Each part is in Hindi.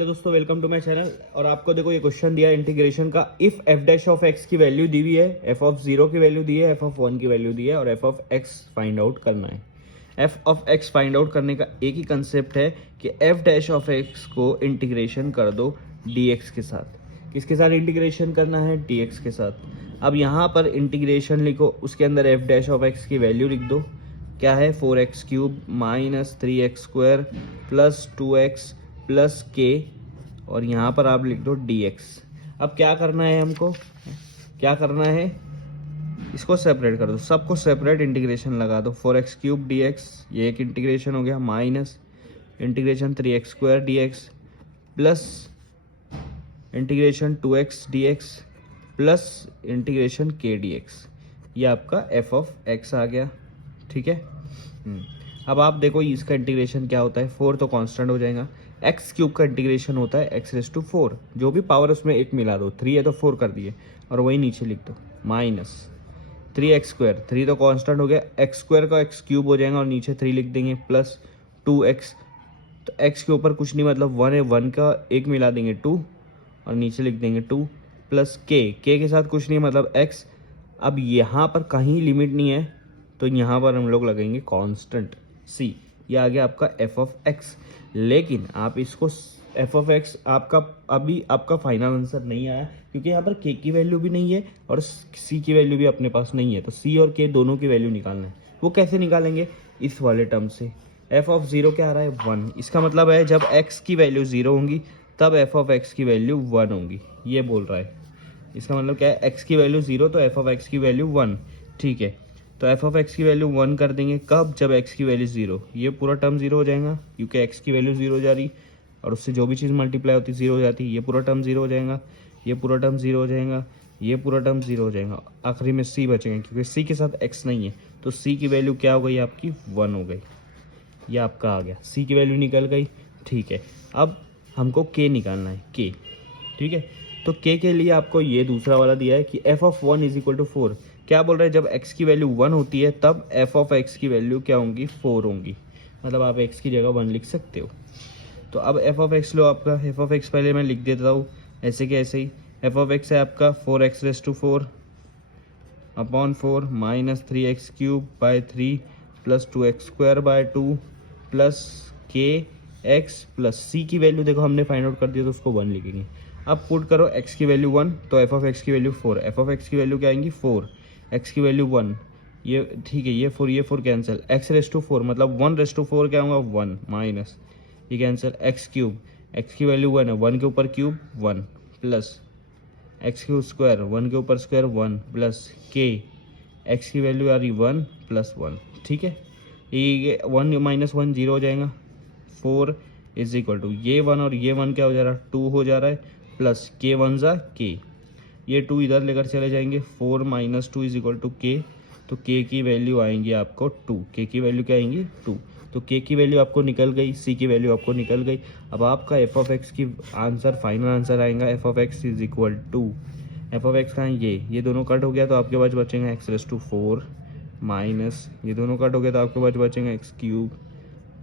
दोस्तों वेलकम टू माय चैनल। और आपको देखो ये क्वेश्चन दिया है इंटीग्रेशन का। If F dash of x की वैल्यू दी हुई है, एफ ऑफ 0 की वैल्यू दी है, एफ ऑफ 1 की वैल्यू दी है और F of x find out करना है। F of x find out करने का एक ही कंसेप्ट है कि एफ डैश ऑफ एक्स को इंटीग्रेशन कर दो डी एक्स के साथ। किसके साथ इंटीग्रेशन करना है? डी एक्स के साथ। अब यहाँ पर इंटीग्रेशन लिखो, उसके अंदर एफ डैश ऑफ एक्स की वैल्यू लिख दो। क्या है? 4x³ minus 3x² plus 2x plus के, और यहाँ पर आप लिख दो dx। अब क्या करना है हमको? क्या करना है? इसको सेपरेट कर दो, सबको सेपरेट इंटीग्रेशन लगा दो। 4x³ dx ये एक इंटीग्रेशन हो गया, minus integration 3x² dx plus integration 2x dx plus integration k dx। ये आपका f ऑफ x आ गया। ठीक है। अब आप देखो इसका इंटीग्रेशन क्या होता है। 4 तो कांस्टेंट हो जाएगा। x³ का इंटीग्रेशन होता है x⁴, जो भी पावर उसमें एक मिला दो। 3 है तो 4 कर दिए और वही नीचे लिख दो माइनस 3x²। 3 तो कांस्टेंट हो गया, x² का x³ हो जाएगा और नीचे 3 लिख देंगे प्लस 2x। तो x के ऊपर कुछ नहीं, मतलब 1 है, 1 का एक मिला देंगे 2 और नीचे लिख देंगे 2 प्लस k के साथ कुछ नहीं, मतलब x। अब यहाँ पर कहीं लिमिट नहीं है तो यहाँ पर हम लोग लगेंगे कांस्टेंट c। ये आ गया आपका f ऑफ x। लेकिन आप इसको f ऑफ x आपका अभी आपका फाइनल आंसर नहीं आया, क्योंकि यहाँ पर k की वैल्यू भी नहीं है और c की वैल्यू भी अपने पास नहीं है। तो c और k दोनों की वैल्यू निकालना है। वो कैसे निकालेंगे? इस वाले टर्म से। f ऑफ 0 क्या आ रहा है? 1। इसका मतलब है जब x की वैल्यू 0 होंगी तब f ऑफ x की वैल्यू 1 होगी, ये बोल रहा है। इसका मतलब क्या है? x की वैल्यू 0 तो f ऑफ x की वैल्यू 1। ठीक है, तो f ऑफ x की वैल्यू 1 कर देंगे। कब? जब x की वैल्यू 0। ये पूरा टर्म 0 हो जाएगा, क्योंकि x की वैल्यू 0 हो जा रही और उससे जो भी चीज़ मल्टीप्लाई होती 0 हो जाती। ये पूरा टर्म 0 हो जाएगा, ये पूरा टर्म 0 हो जाएगा, ये पूरा टर्म 0 हो जाएगा। आखिरी में c बचेगा, क्योंकि c के साथ x नहीं है। तो c की वैल्यू क्या हो गई आपकी? 1 हो गई। ये आपका आ गया, c की वैल्यू निकल गई। ठीक है, अब हमको k निकालना है, k। ठीक है, तो k के लिए आपको ये दूसरा वाला दिया है कि f of 1 is equal to 4। क्या बोल रहे हैं? जब x की वैल्यू 1 होती है तब f ऑफ x की वैल्यू क्या होंगी? 4 होंगी। मतलब आप x की जगह 1 लिख सकते हो। तो अब f ऑफ x लो। आपका f ऑफ x पहले मैं लिख देता हूँ ऐसे के ऐसे ही। f ऑफ x है आपका 4x⁴ upon 4 minus 3x³ by 3 plus 2x² by 2 plus kx plus c की वैल्यू देखो हमने फाइंड आउट कर दिया तो उसको 1 लिखेंगे। अब पुट करो x की वैल्यू 1 तो f ऑफ x की वैल्यू 4। f ऑफ x की वैल्यू क्या आएंगी? 4। x की वैल्यू 1, ये ठीक है, ये 4 कैंसिल। x⁴ मतलब 1⁴ क्या होगा? 1 माइनस ये कैंसिल x³। x की वैल्यू 1 है, 1 के ऊपर क्यूब 1 प्लस x³ 1 के ऊपर स्क्वायर 1 प्लस k। x की वैल्यू आ रही 1 प्लस 1। ठीक है, ये 1 माइनस 1 0 हो जाएगा। 4 इज इक्वल टू ये 1 और ये 1 क्या हो जा रहा है? 2 हो जा रहा है प्लस k 1 ज़ा k। ये 2 इधर लेकर चले जाएंगे। 4 minus 2 is equal to k। तो k की वैल्यू आएंगी आपको 2। k की वैल्यू क्या आएंगी? 2। तो k की वैल्यू आपको निकल गई, c की वैल्यू आपको निकल गई। अब आपका f ऑफ x की आंसर फाइनल आंसर आएगा f of x is equal to, f of x का ये दोनों कट हो गया तो आपके पास बचेगा x⁴ माइनस ये दोनों कट हो गया तो आपके पास बचेगा x³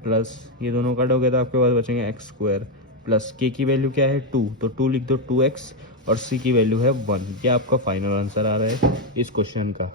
प्लस ये दोनों कट हो गया तो आपके पास बचेंगे x² प्लस k की वैल्यू क्या है? 2। तो 2 लिख दो 2x और c की वैल्यू है 1। ये आपका फाइनल आंसर आ रहा है इस क्वेश्चन का।